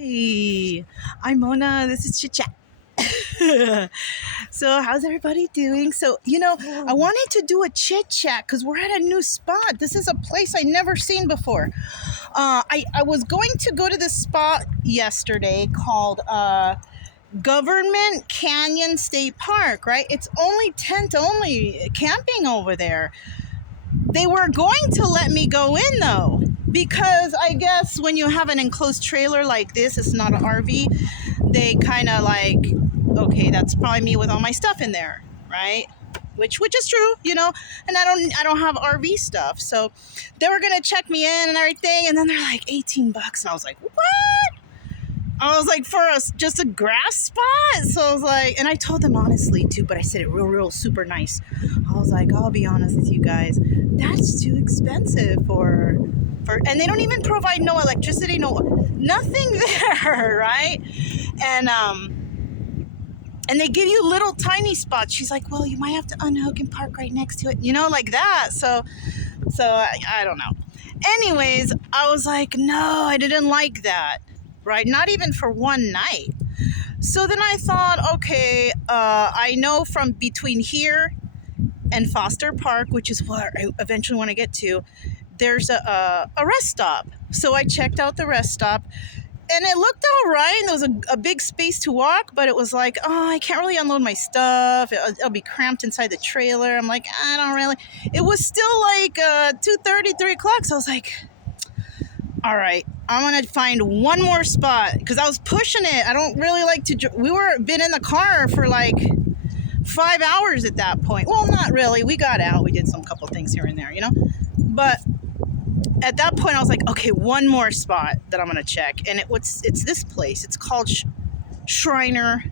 Hey, I'm Mona. This is Chit. So, how's everybody doing? I wanted to do a chit chat because we're at a new spot. This is a place I never seen before. I was going to go to this spot yesterday called Government Canyon State Park, right? It's only tent only camping over there. They were going to let me go in though, because I guess when you have an enclosed trailer like this, it's not an RV, they kind of like, okay, that's probably me with all my stuff in there, right? Which is true, and I don't have RV stuff. So they were gonna check me in and everything, and then they're like $18, and I was like, what? I was like, for us, just a grass spot? So I was like, and I told them honestly too, but I said it real super nice. I was like, I'll be honest with you guys, that's too expensive for, and they don't even provide no electricity, nothing there, right? And they give you little tiny spots. She's like, well, you might have to unhook and park right next to it, like that. So I don't know. Anyways, I was like, no, I didn't like that. Right? Not even for one night. So then I thought, okay, I know from between here and Foster Park, which is where I eventually want to get to, there's a rest stop. So I checked out the rest stop, and it looked all right. There was a big space to walk, but it was like, oh, I can't really unload my stuff. It'll be cramped inside the trailer. I'm like, I don't really. It was still like 2:30, 3 o'clock. So I was like, all right, I'm going to find one more spot, because I was pushing it. I don't really like to, been in the car for like 5 hours at that point. Well, not really. We got out. We did some couple things here and there, But at that point, I was like, okay, one more spot that I'm going to check. And it's this place. It's called Schreiner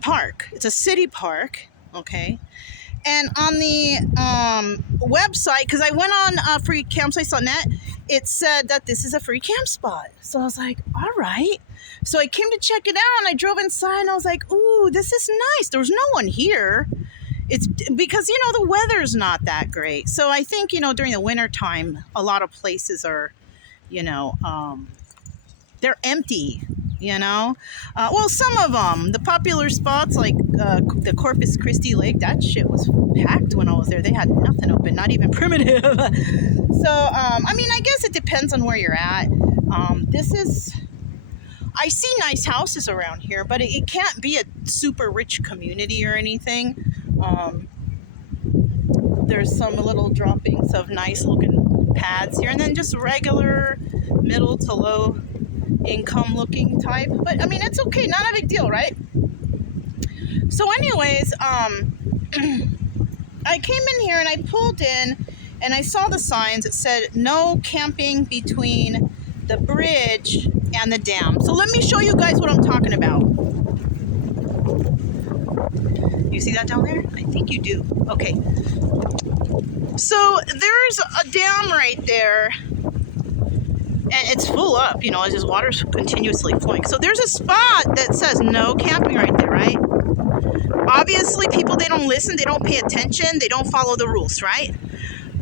Park. It's a city park, okay? And on the website, because I went on freecampsites.net, it said that this is a free camp spot. So I was like, all right. So I came to check it out, and I drove inside, and I was like, ooh, this is nice. There's no one here. It's because, the weather's not that great. So I think, during the winter time, a lot of places are, they're empty. Well, some of them, the popular spots like the Corpus Christi Lake, that shit was packed when I was there. They had nothing open, not even primitive. So, I guess it depends on where you're at. I see nice houses around here, but it can't be a super rich community or anything. There's some little droppings of nice looking pads here, and then just regular middle to low income looking type, but it's okay, not a big deal, right? So anyways, I came in here and I pulled in, and I saw the signs that said no camping between the bridge and the dam. So let me show you guys what I'm talking about. You see that down there? I think you do. Okay, so there's a dam right there, and it's full up, it's just water's continuously flowing. So there's a spot that says no camping right there, right? Obviously, people, they don't listen, they don't pay attention, they don't follow the rules, right?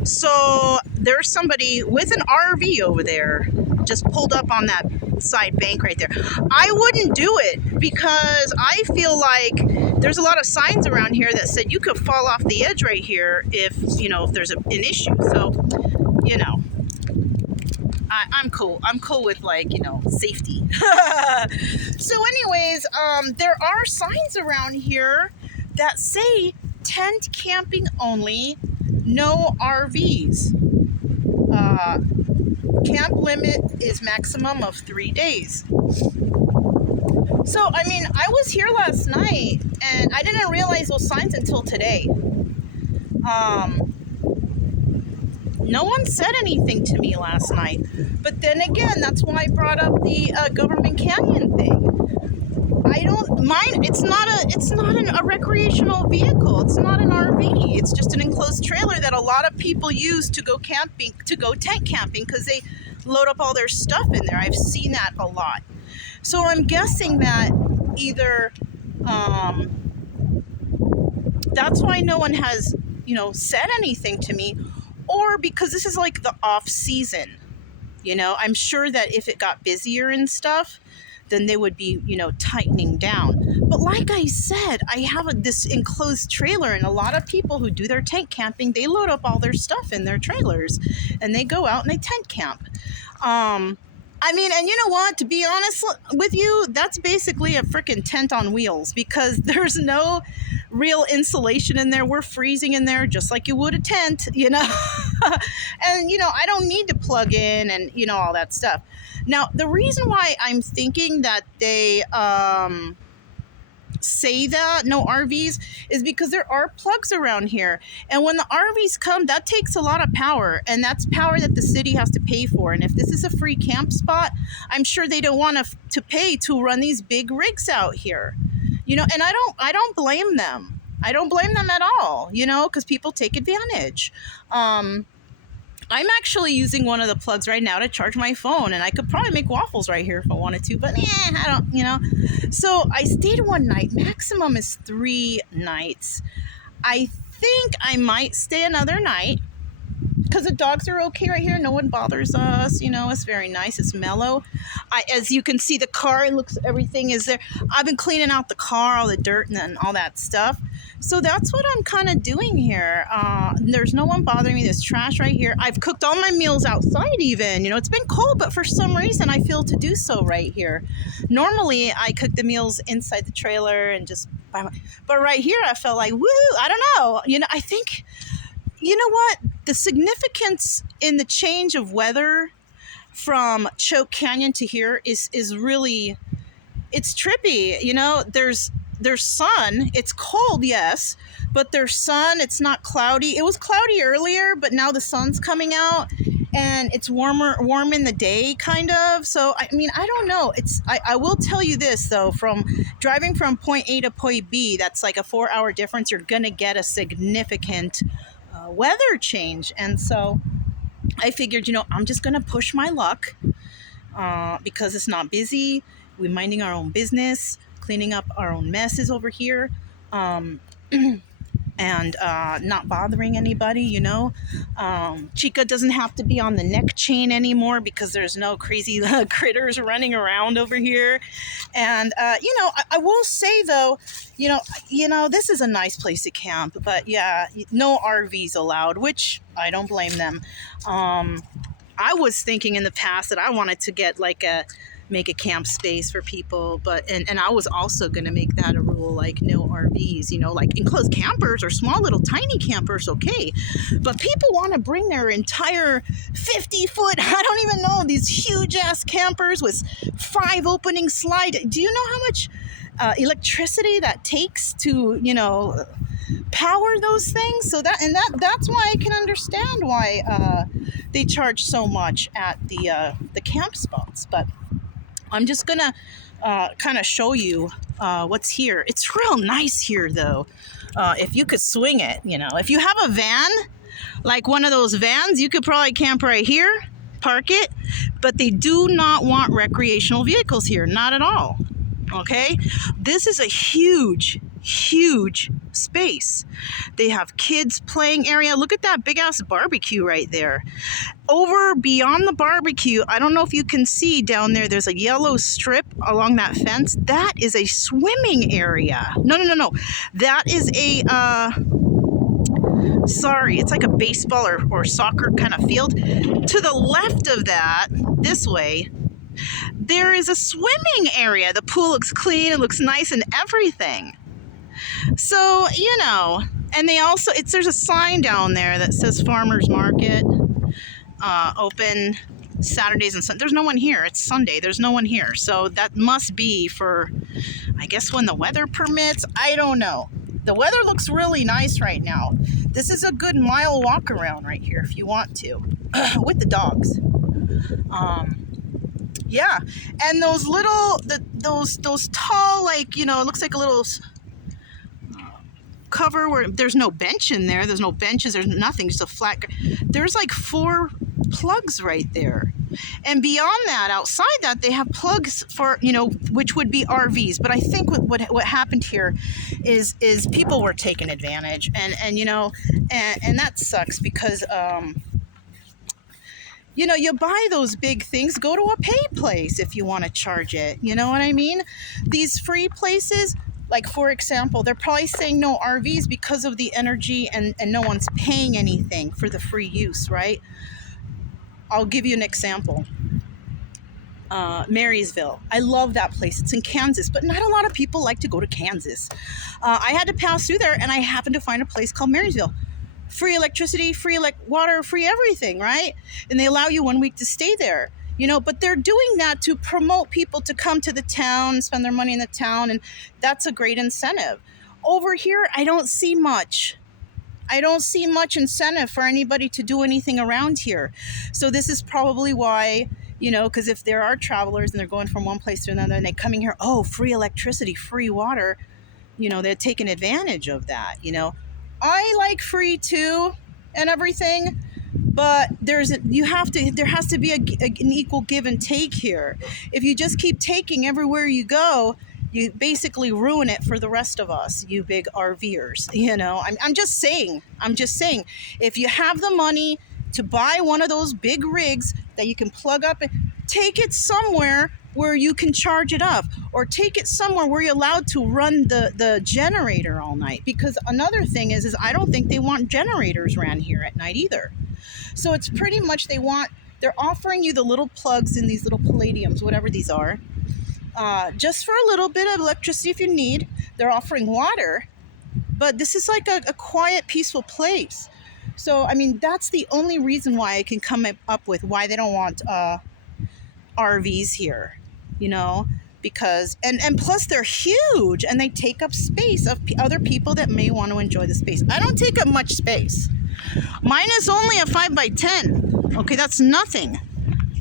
So there's somebody with an RV over there, just pulled up on that side bank right there. I wouldn't do it, because I feel like there's a lot of signs around here that said you could fall off the edge right here if there's an issue. So, I'm cool. I'm cool with safety. So anyways, there are signs around here that say tent camping only, no RVs. Camp limit is maximum of 3 days. So, I was here last night, and I didn't realize those signs until today. No one said anything to me last night. But then again, that's why I brought up the Government Canyon thing. I don't mind. It's not a recreational vehicle. It's not an RV. It's just an enclosed trailer that a lot of people use to go camping, to go tent camping, because they load up all their stuff in there. I've seen that a lot. So I'm guessing that either that's why no one has, said anything to me, or because this is like the off season. You know, I'm sure that if it got busier and stuff, then they would be, you know, tightening down. But like I said, I have this enclosed trailer, and a lot of people who do their tent camping, they load up all their stuff in their trailers and they go out and they tent camp. I mean, and you know what? To be honest with you, that's basically a freaking tent on wheels, because there's no real insulation in there. We're freezing in there just like you would a tent, you know? And, you know, I don't need to plug in and, you know, all that stuff. Now, the reason why I'm thinking that they say that no RVs is because there are plugs around here, and when the RVs come, that takes a lot of power, and that's power that the city has to pay for. And if this is a free camp spot, I'm sure they don't want to pay to run these big rigs out here, you know. And I don't blame them. I don't blame them at all, you know, because people take advantage. I'm actually using one of the plugs right now to charge my phone, and I could probably make waffles right here if I wanted to, but I don't, you know. So I stayed one night. Maximum is 3 nights. I think I might stay another night because the dogs are okay right here. No one bothers us. You know, it's very nice. It's mellow. As you can see, the car, it looks, everything is there. I've been cleaning out the car, all the dirt and all that stuff. So that's what I'm kind of doing here. There's no one bothering me. There's trash right here. I've cooked all my meals outside even. You know, it's been cold, but for some reason I feel to do so right here. Normally I cook the meals inside the trailer and just but right here I felt like, woo, I don't know. You know, I think, you know what? The significance in the change of weather from Choke Canyon to here is really, it's trippy. You know, there's sun. It's cold, yes, but there's sun. It's not cloudy. It was cloudy earlier, but now the sun's coming out and it's warm in the day, kind of. So, I mean, I don't know. I will tell you this, though, from driving from point A to point B, that's like a 4-hour difference. You're going to get a significant weather change. And so I figured, you know, I'm just going to push my luck because it's not busy. We're minding our own business, cleaning up our own messes over here, and not bothering anybody, you know. Chica doesn't have to be on the neck chain anymore because there's no crazy critters running around over here. And, you know, I will say, though, you know, this is a nice place to camp, but yeah, no RVs allowed, which I don't blame them. I was thinking in the past that I wanted to get like make a camp space for people, but and I was also going to make that a rule, like no RVs, you know, like enclosed campers or small little tiny campers, okay, but people want to bring their entire 50-foot, I don't even know, these huge ass campers with 5 opening slide. Do you know how much electricity that takes to, you know, power those things? So that's why I can understand why they charge so much at the camp spots. But I'm just gonna kind of show you what's here. It's real nice here, though. If you could swing it, you know, if you have a van, like one of those vans, you could probably camp right here, park it, but they do not want recreational vehicles here, not at all. Okay, this is a huge space. They have kids playing area. Look at that big ass barbecue right there. Over beyond the barbecue, I don't know if you can see down there, there's a yellow strip along that fence. That is a swimming area. No. That is a sorry, it's like a baseball or soccer kind of field. To the left of that, this way, there is a swimming area. The pool looks clean, it looks nice and everything. So, you know, and they also, there's a sign down there that says Farmers Market, open Saturdays and Sundays. There's no one here. It's Sunday. There's no one here. So that must be for, I guess, when the weather permits. I don't know. The weather looks really nice right now. This is a good mile walk around right here if you want to, with the dogs. Yeah, and those little, those tall, like, you know, it looks like a little cover where there's no bench in there. There's no benches. There's nothing. Just a flat. There's like 4 plugs right there. And beyond that, outside that, they have plugs for, you know, which would be RVs. But I think what happened here is people were taking advantage. And you know, and that sucks because, you know, you buy those big things, go to a pay place if you want to charge it. You know what I mean? These free places, like for example, they're probably saying no RVs because of the energy, and no one's paying anything for the free use, right? I'll give you an example. Marysville. I love that place. It's in Kansas, but not a lot of people like to go to Kansas. I had to pass through there, and I happened to find a place called Marysville. Free electricity, free water, free everything, right? And they allow you 1 week to stay there, you know, but they're doing that to promote people to come to the town, spend their money in the town, and that's a great incentive. Over here, I don't see much. I don't see much incentive for anybody to do anything around here. So this is probably why, you know, because if there are travelers and they're going from one place to another and they're coming here, oh, free electricity, free water, you know, they're taking advantage of that, you know. I like free too and everything, but there has to be an equal give and take here. If you just keep taking everywhere you go, you basically ruin it for the rest of us, you big RVers. You know, I'm just saying, if you have the money to buy one of those big rigs that you can plug up and take it somewhere where you can charge it up, or take it somewhere where you're allowed to run the generator all night. Because another thing is I don't think they want generators ran here at night either. So it's pretty much they're offering you the little plugs in these little palladiums, whatever these are, just for a little bit of electricity if you need. They're offering water, but this is like a quiet, peaceful place. So, I mean, that's the only reason why I can come up with why they don't want RVs here, you know, because, and plus they're huge and they take up space of other people that may want to enjoy the space. I don't take up much space. Mine is only a 5x10. Okay, that's nothing.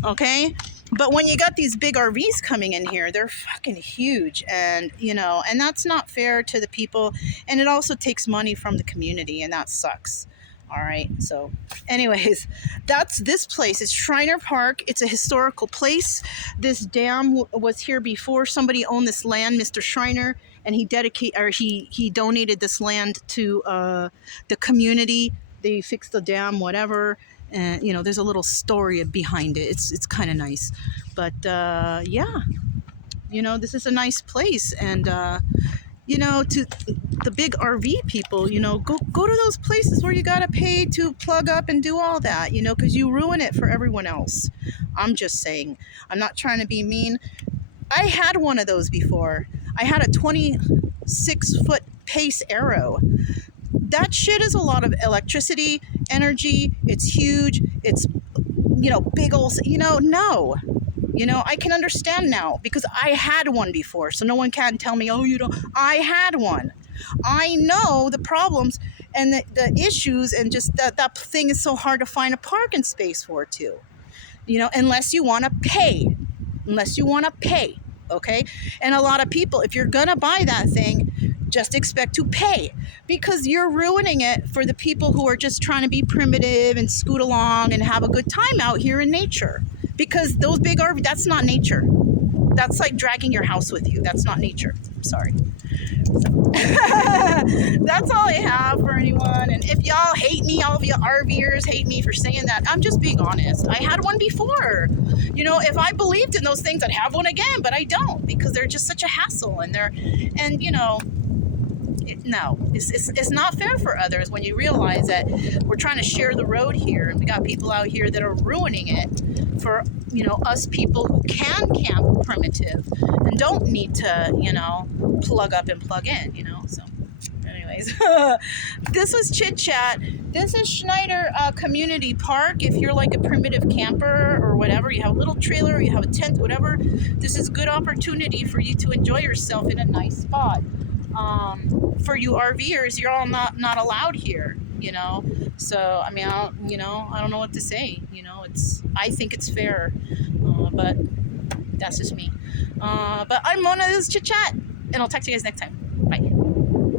Okay, but when you got these big RVs coming in here, they're fucking huge, and you know, and that's not fair to the people, and it also takes money from the community, and that sucks. All right, so anyways, that's this place. It's Schreiner Park. It's a historical place. This dam was here before. Somebody owned this land, Mr. Schreiner, and he donated this land to the community. They fixed the dam, whatever. And you know, there's a little story behind it. It's kind of nice, but yeah, you know, this is a nice place, and you know, to the big RV people, you know, go to those places where you gotta pay to plug up and do all that, you know, because you ruin it for everyone else. I'm just saying. I'm not trying to be mean. I had one of those before. I had a 26-foot Pace Arrow. That shit is a lot of electricity, energy. It's huge. It's, you know, big old, you know, no. You know, I can understand now because I had one before. So no one can tell me, oh, you don't. I had one. I know the problems and the issues, and just that thing is so hard to find a parking space for too. You know, unless you want to pay. Okay? And a lot of people, if you're going to buy that thing, just expect to pay, because you're ruining it for the people who are just trying to be primitive and scoot along and have a good time out here in nature. Because those big RV, that's not nature. That's like dragging your house with you. That's not nature. I'm sorry. So, that's all I have for anyone. And if y'all hate me, all of you RVers hate me for saying that, I'm just being honest. I had one before. You know, if I believed in those things, I'd have one again, but I don't, because they're just such a hassle, and you know, no, it's not fair for others when you realize that we're trying to share the road here, and we got people out here that are ruining it for, you know, us people who can camp primitive and don't need to, you know, plug up and plug in, you know. So anyways, this was Chit Chat. This is Schreiner Community Park. If you're like a primitive camper or whatever, you have a little trailer, you have a tent, whatever, this is a good opportunity for you to enjoy yourself in a nice spot. For you RVers, you're all not allowed here, you know. So I mean, I don't know what to say. You know, I think it's fair, but that's just me. But I'm Mona. This is Chit Chat, and I'll talk to you guys next time.